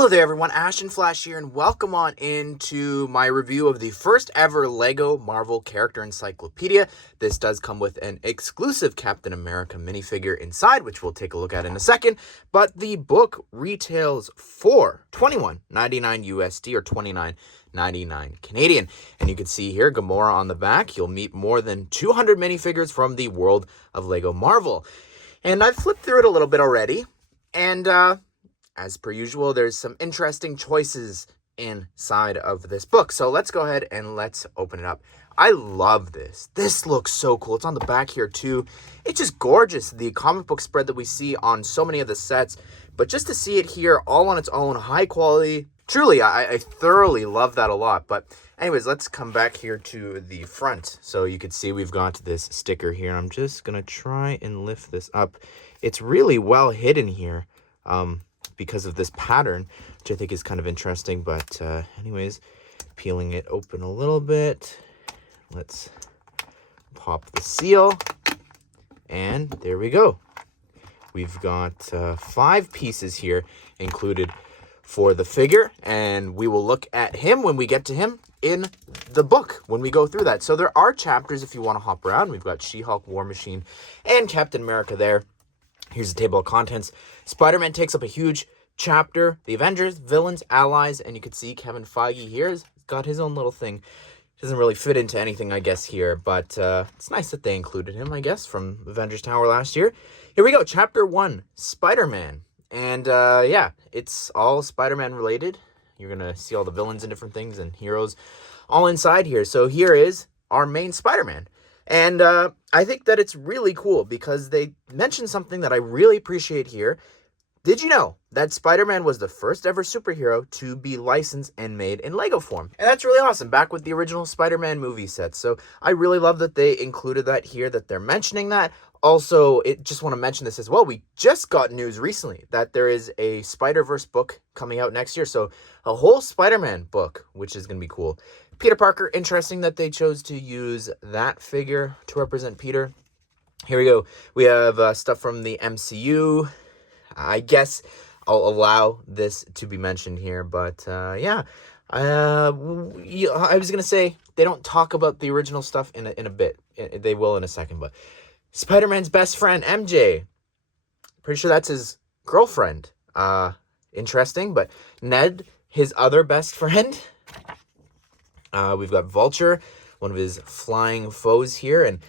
Hello there everyone, Ashnflash here, and welcome on into my review of the first ever LEGO Marvel Character Encyclopedia. This does come with an exclusive Captain America minifigure inside, which we'll take a look at in a second, but the book retails for $21.99 USD or $29.99 Canadian. And you can see here, Gamora on the back. You'll meet more than 200 minifigures from the world of LEGO Marvel. And I've flipped through it a little bit already, and as per usual, there's some interesting choices inside of this book. So let's go ahead and let's open it up. I love this. This looks so cool. It's on the back here too. It's just gorgeous. The comic book spread that we see on so many of the sets. But just to see it here all on its own, high quality. Truly, I thoroughly love that a lot. But anyways, let's come back here to the front. So you can see we've got this sticker here. I'm just going to try and lift this up. It's really well hidden here. Because of this pattern, which I think is kind of interesting. But anyways, peeling it open a little bit. Let's pop the seal. And there we go. We've got 5 pieces here included for the figure. And we will look at him when we get to him in the book when we go through that. So there are chapters if you want to hop around. We've got She-Hulk, War Machine, and Captain America there. Here's the table of contents. Spider-Man takes up a huge chapter. The Avengers, villains, allies, and you can see Kevin Feige here has got his own little thing. Doesn't really fit into anything, I guess, here, but it's nice that they included him, I guess, from Avengers Tower last year. Here we go, Chapter 1, Spider-Man. And yeah, it's all Spider-Man related. You're going to see all the villains and different things and heroes all inside here. So here is our main Spider-Man. And I think that it's really cool because they mentioned something that I really appreciate here. Did you know that Spider-Man was the first ever superhero to be licensed and made in LEGO form? And that's really awesome, back with the original Spider-Man movie sets. So I really love that they included that here, that they're mentioning that. Also, just want to mention this as well. We just got news recently that there is a Spider-Verse book coming out next year. So a whole Spider-Man book, which is going to be cool. Peter Parker, interesting that they chose to use that figure to represent Peter. Here we go. We have stuff from the MCU. I guess I'll allow this to be mentioned here, but yeah. I was going to say they don't talk about the original stuff in a bit. They will in a second, but Spider-Man's best friend, MJ. Pretty sure that's his girlfriend. Interesting, but Ned, his other best friend. We've got Vulture, one of his flying foes here, and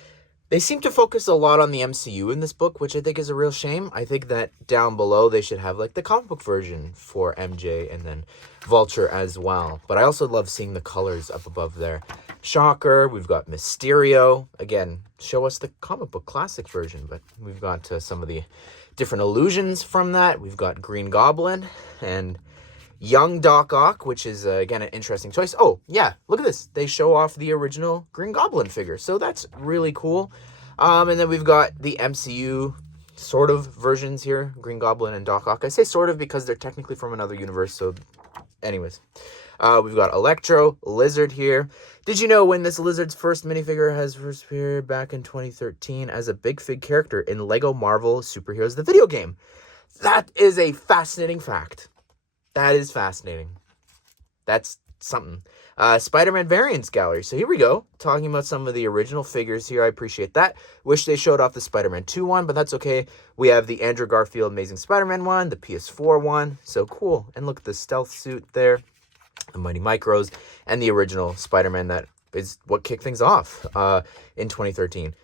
they seem to focus a lot on the MCU in this book, which I think is a real shame. I think that down below they should have like the comic book version for MJ and then Vulture as well. But I also love seeing the colors up above there. Shocker, we've got Mysterio. Again, show us the comic book classic version, but we've got some of the different illusions from that. We've got Green Goblin and young Doc Ock, which is, again, an interesting choice. Oh, yeah, look at this. They show off the original Green Goblin figure, so that's really cool. And then we've got the MCU sort of versions here, Green Goblin and Doc Ock. I say sort of because they're technically from another universe, so anyways. We've got Electro, Lizard here. Did you know when this Lizard's first minifigure has first appeared back in 2013 as a Big Fig character in LEGO Marvel Superheroes, the video game? That is a fascinating fact. That is fascinating. That's something. Spider-Man Variants Gallery. So here we go. Talking about some of the original figures here. I appreciate that. Wish they showed off the Spider-Man 2 one, but that's okay. We have the Andrew Garfield Amazing Spider-Man one, the PS4 one. So cool. And look at the stealth suit there. The Mighty Micros. And the original Spider-Man that is what kicked things off in 2013.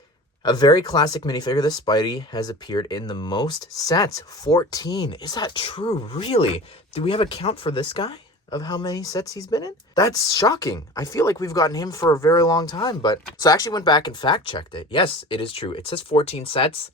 A very classic minifigure. This Spidey has appeared in the most sets, 14. Is that true? Really? Do we have a count for this guy of how many sets he's been in? That's shocking. I feel like we've gotten him for a very long time, but so I actually went back and fact-checked it. Yes, it is true. It says 14 sets.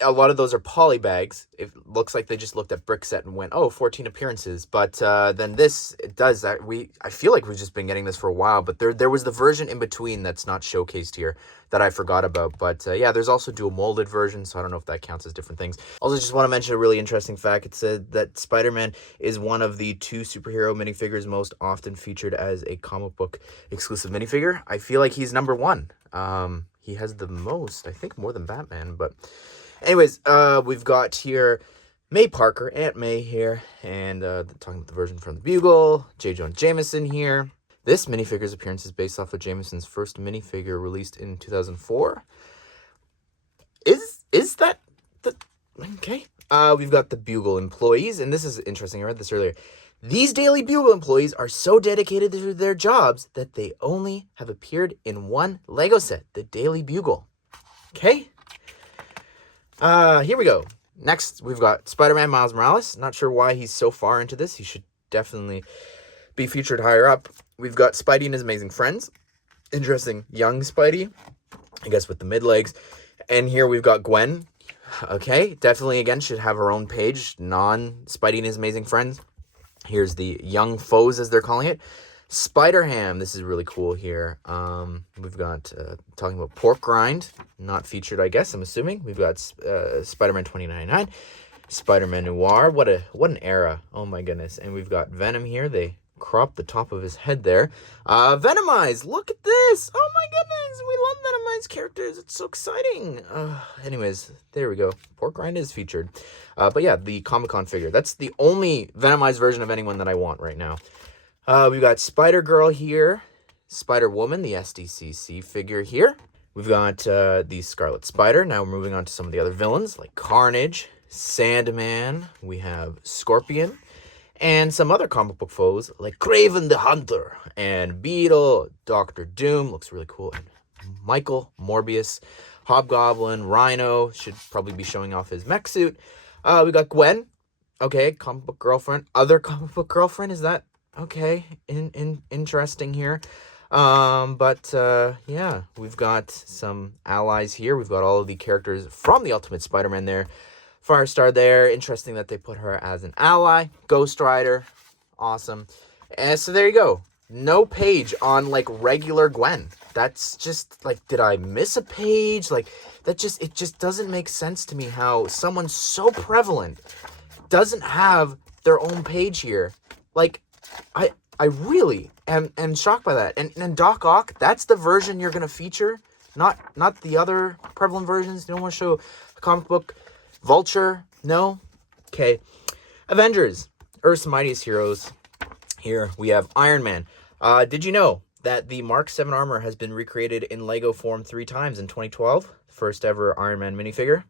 A lot of those are poly bags. It looks like they just looked at brick set and went, oh, 14 appearances. But then this, it does that. I feel like we've just been getting this for a while, but there was the version in between that's not showcased here that I forgot about. But yeah, there's also dual molded versions, so I don't know if that counts as different things. Also, just want to mention a really interesting fact. It said that Spider-Man is one of the 2 superhero minifigures most often featured as a comic book exclusive minifigure. I feel like he's number 1. He has the most, I think more than Batman, but anyways, we've got here May Parker, Aunt May here, and talking about the version from the Bugle, J. Jonah Jameson here. This minifigure's appearance is based off of Jameson's first minifigure released in 2004. Is that the... Okay. We've got the Bugle employees, and this is interesting. I read this earlier. These Daily Bugle employees are so dedicated to their jobs that they only have appeared in one Lego set, the Daily Bugle. Okay. Here we go. Next, we've got Spider-Man Miles Morales. Not sure why he's so far into this. He should definitely be featured higher up. We've got Spidey and his amazing friends. Interesting young Spidey, I guess, with the mid-legs. And here we've got Gwen. Okay, definitely, again, should have her own page. Non-Spidey and his amazing friends. Here's the young foes, as they're calling it. Spider-Ham. This is really cool here. We've got, talking about Pork Rind. Not featured, I guess, I'm assuming. We've got Spider-Man 2099. Spider-Man Noir. What an era. Oh, my goodness. And we've got Venom here. They cropped the top of his head there. Venomize. Look at this. Oh, my goodness. We love Venomize characters. It's so exciting. Anyways, there we go. Pork Rind is featured. But yeah, the Comic-Con figure. That's the only Venomized version of anyone that I want right now. We've got Spider-Girl here, Spider-Woman, the SDCC figure here. We've got the Scarlet Spider. Now we're moving on to some of the other villains, like Carnage, Sandman. We have Scorpion, and some other comic book foes, like Kraven the Hunter, and Beetle, Doctor Doom. Looks really cool. And Michael, Morbius, Hobgoblin, Rhino. Should probably be showing off his mech suit. We got Gwen. Okay, comic book girlfriend. Other comic book girlfriend, is that... Okay, interesting here. Yeah, we've got some allies here. We've got all of the characters from the Ultimate Spider-Man there. Firestar there. Interesting that they put her as an ally. Ghost Rider. Awesome. And so there you go. No page on, like, regular Gwen. That's just, like, did I miss a page? Like, it just doesn't make sense to me how someone so prevalent doesn't have their own page here. Like, I really am shocked by that. And Doc Ock, that's the version you're going to feature, not the other prevalent versions. You don't want to show a comic book. Vulture, no? Okay. Avengers, Earth's Mightiest Heroes. Here we have Iron Man. Did you know that the Mark 7 armor has been recreated in Lego form 3 times in 2012? First ever Iron Man minifigure.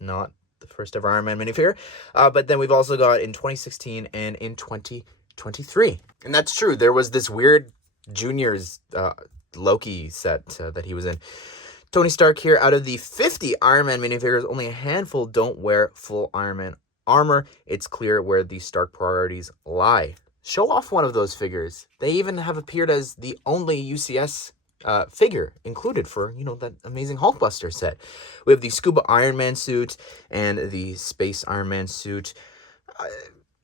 Not the first ever Iron Man minifigure. But then we've also got in 2016 and in 2023. And that's true. There was this weird Junior's Loki set that he was in. Tony Stark here. Out of the 50 Iron Man minifigures, only a handful don't wear full Iron Man armor. It's clear where the Stark priorities lie. Show off one of those figures. They even have appeared as the only UCS figure included for, that amazing Hulkbuster set. We have the Scuba Iron Man suit and the Space Iron Man suit.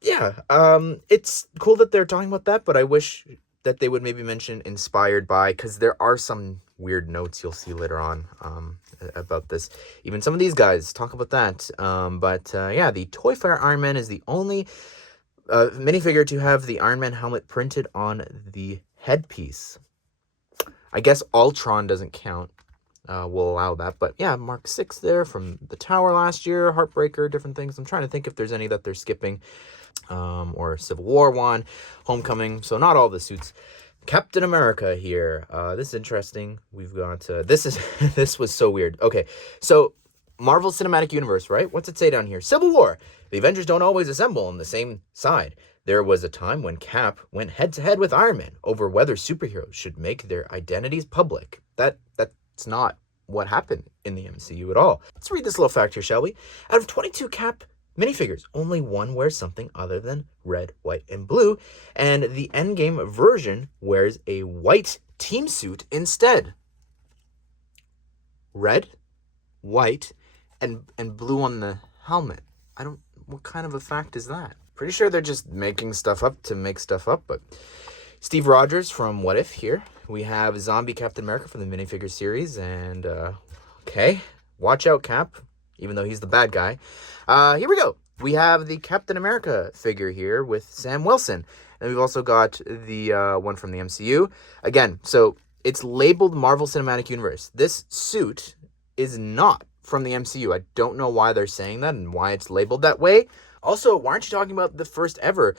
It's cool that they're talking about that, but I wish that they would maybe mention inspired by, because there are some weird notes you'll see later on about this. Even some of these guys talk about that. The Toy Fire Iron Man is the only minifigure to have the Iron Man helmet printed on the headpiece. I guess Ultron doesn't count. We'll allow that. But yeah, Mark 6 there from the Tower last year, Heartbreaker, different things. I'm trying to think if there's any that they're skipping. Or Civil War one, Homecoming. So not all the suits. Captain America here. This is interesting. We've got this was so weird. Okay, so Marvel Cinematic Universe, right? What's it say down here? Civil War. The Avengers don't always assemble on the same side. There was a time when Cap went head-to-head with Iron Man over whether superheroes should make their identities public. That's not what happened in the MCU at all. Let's read this little fact here, shall we? Out of 22 Cap minifigures, only one wears something other than red, white, and blue, and the Endgame version wears a white team suit instead. Red, white, and blue on the helmet. What kind of a fact is that? Pretty sure they're just making stuff up to make stuff up, but... Steve Rogers from What If here. We have Zombie Captain America from the minifigure series, and, okay, watch out, Cap, even though he's the bad guy. Here we go. We have the Captain America figure here with Sam Wilson, and we've also got the one from the MCU. Again, so it's labeled Marvel Cinematic Universe. This suit is not from the MCU. I don't know why they're saying that and why it's labeled that way. Also, why aren't you talking about the first ever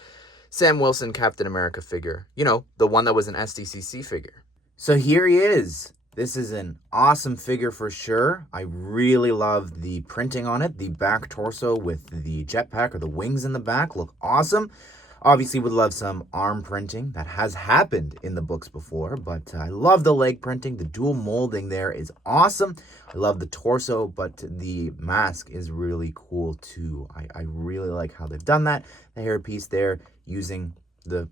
Sam Wilson Captain America figure? You know, the one that was an SDCC figure. So here he is. This is an awesome figure for sure. I really love the printing on it. The back torso with the jetpack or the wings in the back look awesome. Obviously would love some arm printing. That has happened in the books before, but I love the leg printing. The dual molding there is awesome. I love the torso, but the mask is really cool too. I really like how they've done that. The hairpiece there using the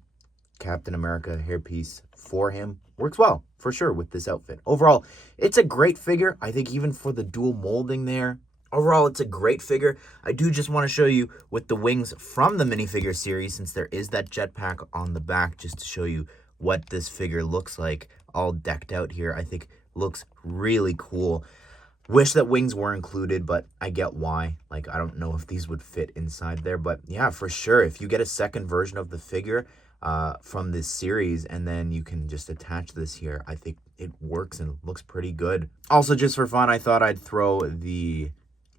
Captain America hairpiece for him works well for sure with this outfit. Overall, it's a great figure. I think even for the dual molding there, overall it's a great figure. I do just want to show you with the wings from the minifigure series, since there is that jetpack on the back, just to show you what this figure looks like all decked out here. I think looks really cool. Wish that wings were included, but I get why. Like, I don't know if these would fit inside there, but yeah, for sure, if you get a second version of the figure from this series, and then you can just attach this here, I think it works and looks pretty good. Also, just for fun, I thought I'd throw the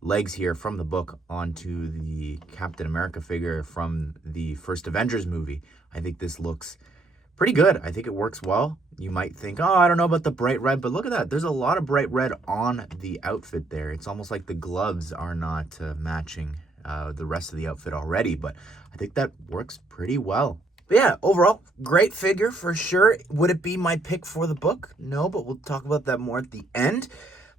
legs here from the book onto the Captain America figure from the first Avengers movie. I think this looks pretty good. I think it works well. You might think, oh, I don't know about the bright red, but look at that. There's a lot of bright red on the outfit there. It's almost like the gloves are not matching the rest of the outfit already, but I think that works pretty well. But yeah, overall, great figure for sure. Would it be my pick for the book? No, but we'll talk about that more at the end.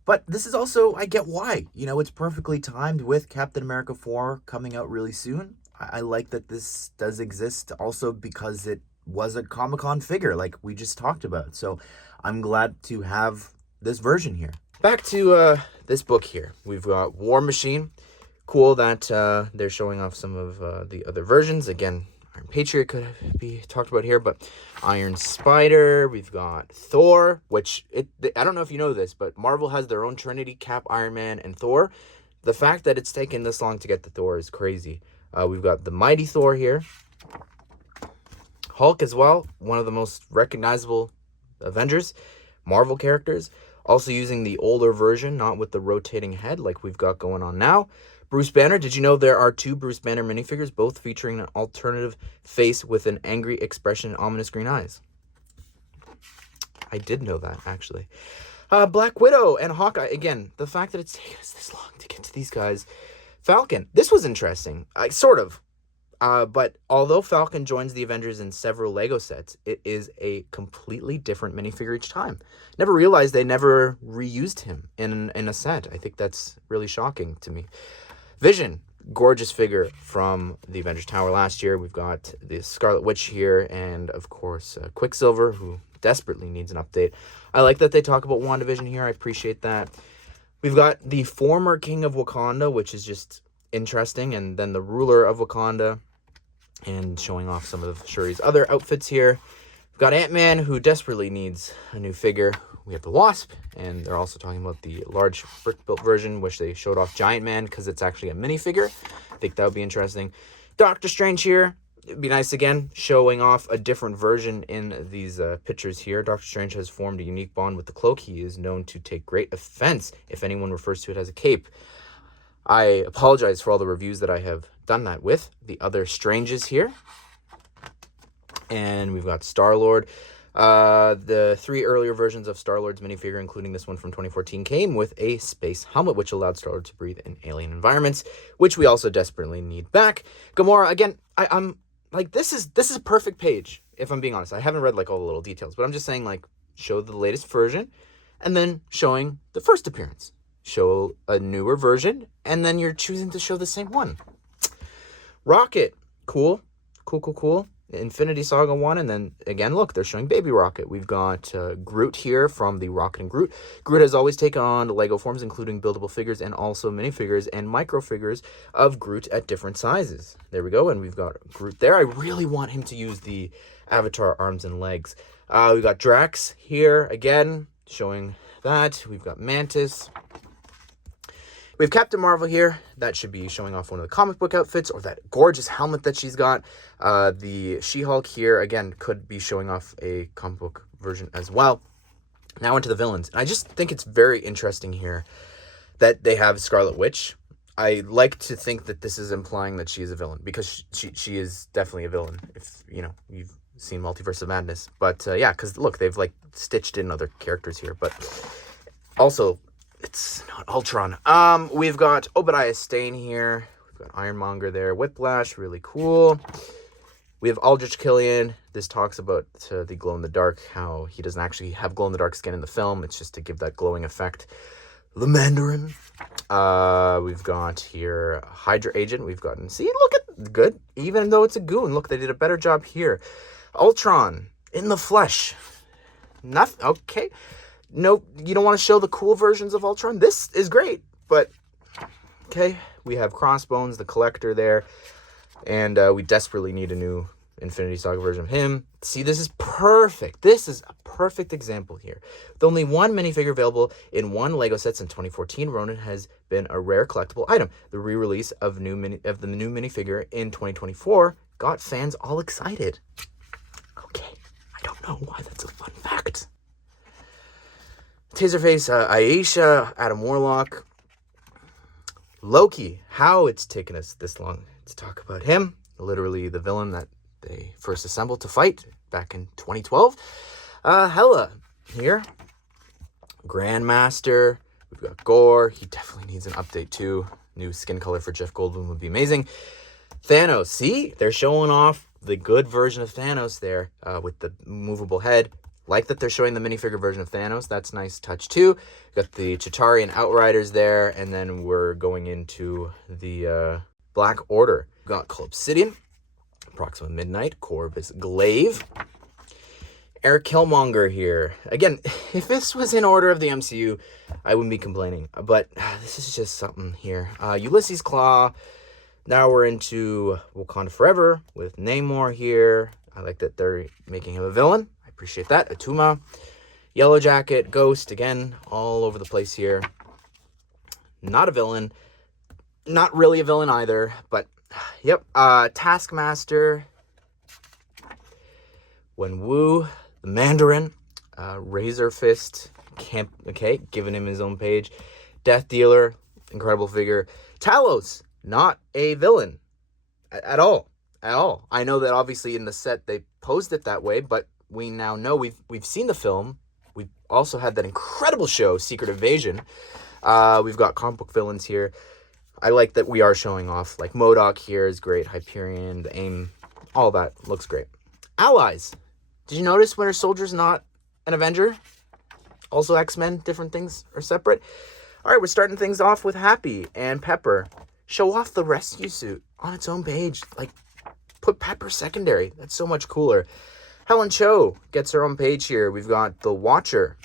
But this is also, I get why. You know, it's perfectly timed with Captain America 4 coming out really soon. I like that this does exist also because it was a Comic-Con figure like we just talked about. So I'm glad to have this version here. Back to this book here. We've got War Machine. Cool that they're showing off some of the other versions. Again, Iron Patriot could be talked about here, but Iron Spider, we've got Thor, which, I don't know if you know this, but Marvel has their own Trinity, Cap, Iron Man, and Thor. The fact that it's taken this long to get to Thor is crazy. We've got the Mighty Thor here. Hulk as well, one of the most recognizable Avengers, Marvel characters. Also using the older version, not with the rotating head like we've got going on now. Bruce Banner, did you know there are 2 Bruce Banner minifigures, both featuring an alternative face with an angry expression and ominous green eyes? I did know that, actually. Black Widow and Hawkeye. Again, the fact that it's taken us this long to get to these guys. Falcon. This was interesting. Sort of. But although Falcon joins the Avengers in several Lego sets, it is a completely different minifigure each time. Never realized they never reused him in a set. I think that's really shocking to me. Vision, gorgeous figure from the Avengers Tower last year. We've got the Scarlet Witch here, and of course Quicksilver, who desperately needs an update. I like that they talk about WandaVision here. I appreciate that. We've got the former King of Wakanda, which is just interesting, and then the ruler of Wakanda, and showing off some of Shuri's other outfits here. We've got Ant-Man, who desperately needs a new figure. We have the Wasp, and they're also talking about the large brick-built version, which they showed off Giant Man because it's actually a minifigure. I think that would be interesting. Doctor Strange here. It'd be nice, again, showing off a different version in these pictures here. Doctor Strange has formed a unique bond with the cloak. He is known to take great offense if anyone refers to it as a cape. I apologize for all the reviews that I have done that with. The other Stranges here. And we've got Star-Lord. The 3 earlier versions of Star-Lord's minifigure, including this one from 2014, came with a space helmet, which allowed Star-Lord to breathe in alien environments, which we also desperately need back. Gamora, again, I'm like, this is a perfect page, if I'm being honest. I haven't read, like, all the little details, but I'm just saying, like, show the latest version, and then showing the first appearance. Show a newer version, and then you're choosing to show the same one. Rocket, cool. Infinity Saga 1, and then again, look, they're showing Baby Rocket. We've got Groot here from the Rocket and Groot. Groot has always taken on Lego forms, including buildable figures and also minifigures and microfigures of Groot at different sizes. There we go, and we've got Groot there. I really want him to use the Avatar arms and legs. We've got Drax here, again, showing that. We've got Mantis. We have Captain Marvel here. That should be showing off one of the comic book outfits, or that gorgeous helmet that she's got. The She-Hulk here, again, could be showing off a comic book version as well. Now into the villains. And I just think it's very interesting here that they have Scarlet Witch. I like to think that this is implying that she is a villain, because she is definitely a villain, if, you've seen Multiverse of Madness. But, yeah, because, look, they've, like, stitched in other characters here. But also, it's not Ultron. We've got Obadiah Stane here. We've got Ironmonger there. Whiplash, really cool. We have Aldrich Killian. This talks about the glow-in-the-dark, how he doesn't actually have glow-in-the-dark skin in the film. It's just to give that glowing effect. The Mandarin. We've got here Hydra Agent. We've gotten, see, look at, good. Even though it's a goon, look, they did a better job here. Ultron in the flesh. Nothing, okay. Nope, you don't want to show the cool versions of Ultron? This is great, but, okay. We have Crossbones, the Collector there, and we desperately need a new Infinity Saga version of him. See, this is perfect. This is a perfect example here. With only one minifigure available in one LEGO set since 2014, Ronin has been a rare collectible item. The re-release of the new minifigure in 2024 got fans all excited. Okay, I don't know why that's a fun fact. Taserface, Aisha, Adam Warlock, Loki. How it's taken us this long to talk about him. Literally the villain that they first assembled to fight back in 2012. Hela here. Grandmaster. We've got Gore. He definitely needs an update too. New skin color for Jeff Goldblum would be amazing. Thanos. See? They're showing off the good version of Thanos there with the movable head. Like that they're showing the minifigure version of Thanos. That's a nice touch too. Got the Chitauri and Outriders there. And then we're going into the Black Order. Got Cull Obsidian. Proxima Midnight, Corvus Glaive, Eric Killmonger here. Again, if this was in order of the MCU, I wouldn't be complaining. But this is just something here. Ulysses Claw. Now we're into Wakanda Forever with Namor here. I like that they're making him a villain. I appreciate that. Atuma, Yellow Jacket, Ghost. Again, all over the place here. Not a villain. Not really a villain either, but yep. Taskmaster, Wenwu, the Mandarin, Razor Fist, giving him his own page. Death Dealer, incredible figure. Talos, not a villain at all. I know that obviously in the set they posed it that way, but we now know we've seen the film. We've also had that incredible show, Secret Invasion. We've got comic book villains here. I like that we are showing off, like MODOK here is great, Hyperion, the AIM, all that looks great. Allies. Did you notice Winter Soldier's not an Avenger? Also X-Men, different things are separate. All right, we're starting things off with Happy and Pepper. Show off the rescue suit on its own page. Like, put Pepper secondary. That's so much cooler. Helen Cho gets her own page here. We've got the Watcher.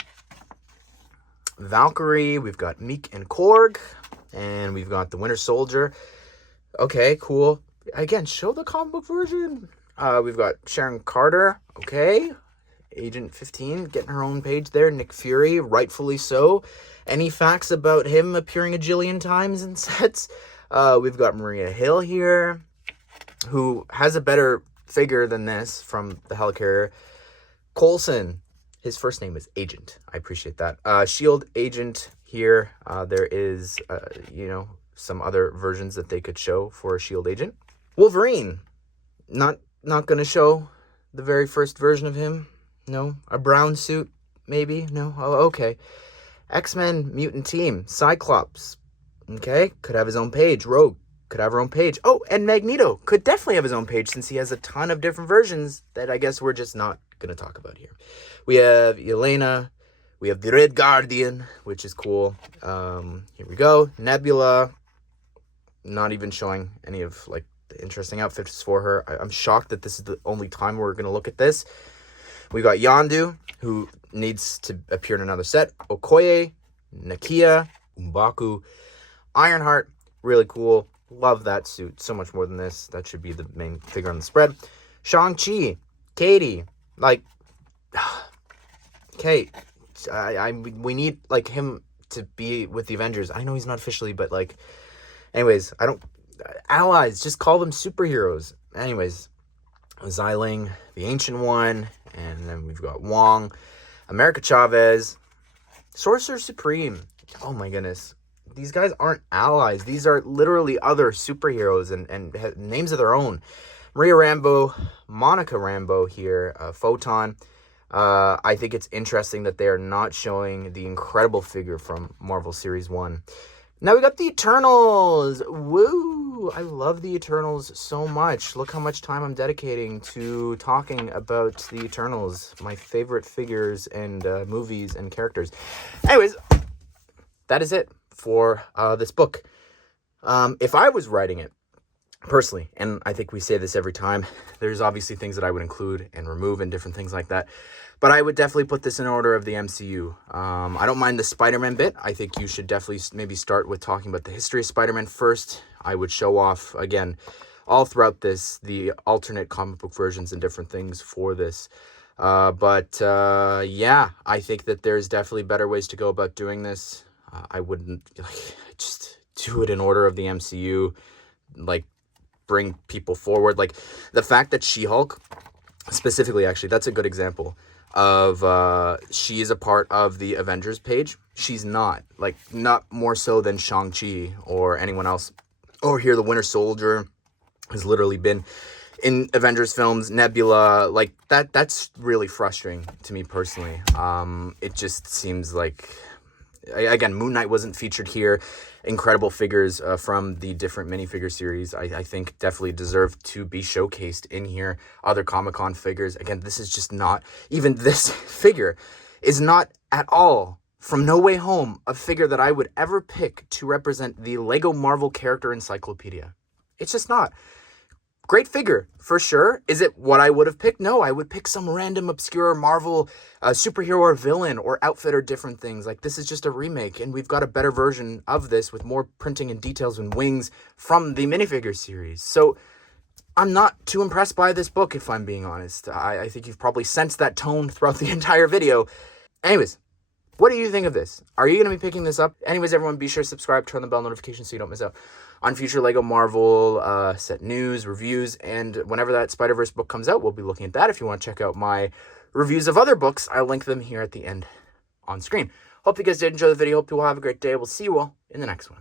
Valkyrie, we've got Meek and Korg. And we've got the Winter Soldier. Okay, cool. Again, show the comic book version. We've got Sharon Carter. Okay. Agent 15 getting her own page there. Nick Fury, rightfully so. Any facts about him appearing a jillion times in sets? We've got Maria Hill here, who has a better figure than this from the Helicarrier. Coulson. His first name is Agent. I appreciate that. Shield Agent here. There is, some other versions that they could show for a Shield Agent. Wolverine. Not going to show the very first version of him. No. A brown suit, maybe? No. Oh, okay. X-Men Mutant Team. Cyclops. Okay. Could have his own page. Rogue could have her own page. Oh, and Magneto could definitely have his own page since he has a ton of different versions that I guess we're just not going to talk about here. We have Elena. We have the Red Guardian, which is cool. Here we go. Nebula. Not even showing any of the interesting outfits for her. I'm shocked that this is the only time we're going to look at this. We got Yondu, who needs to appear in another set. Okoye, Nakia, M'Baku, Ironheart. Really cool. Love that suit so much more than this. That should be the main figure on the spread. Shang-Chi, Katie. Okay, we need him to be with the Avengers. I know he's not officially, but anyways, allies, just call them superheroes. Anyways, Xiling, the Ancient One, and then we've got Wong, America Chavez, Sorcerer Supreme. Oh my goodness, These guys aren't allies. These are literally other superheroes and have names of their own. Maria Rambeau, Monica Rambeau here, Photon. I think it's interesting that they are not showing the incredible figure from Marvel Series 1. Now we got the Eternals. Woo! I love the Eternals so much. Look how much time I'm dedicating to talking about the Eternals, my favorite figures and movies and characters. Anyways, that is it for this book. If I was writing it personally, and I think we say this every time, there's obviously things that I would include and remove and different things like that. But I would definitely put this in order of the MCU. I don't mind the Spider-Man bit. I think you should definitely maybe start with talking about the history of Spider-Man first. I would show off, again, all throughout this, the alternate comic book versions and different things for this. Yeah, I think that there's definitely better ways to go about doing this. I wouldn't just do it in order of the MCU, like bring people forward. Like the fact that She-Hulk, specifically, actually, that's a good example of she is a part of the Avengers page. She's not more so than Shang-Chi or anyone else. Or here, the Winter Soldier has literally been in Avengers films. Nebula, like that's really frustrating to me personally. It just seems like, again, Moon Knight wasn't featured here. Incredible figures from the different minifigure series, I think definitely deserve to be showcased in here. Other Comic-Con figures, again, this is just not, even this figure is not at all, from No Way Home, a figure that I would ever pick to represent the Lego Marvel Character Encyclopedia. It's just not. Great figure, for sure. Is it what I would have picked? No, I would pick some random obscure Marvel superhero or villain or outfit or different things. Like, this is just a remake, and we've got a better version of this with more printing and details and wings from the minifigure series. So I'm not too impressed by this book, if I'm being honest. I think you've probably sensed that tone throughout the entire video. Anyways, what do you think of this? Are you going to be picking this up? Anyways, everyone, be sure to subscribe, turn the bell notification so you don't miss out on future Lego Marvel set news, reviews, and whenever that Spider-Verse book comes out, we'll be looking at that. If you want to check out my reviews of other books, I'll link them here at the end on screen. Hope you guys did enjoy the video. Hope you all have a great day. We'll see you all in the next one.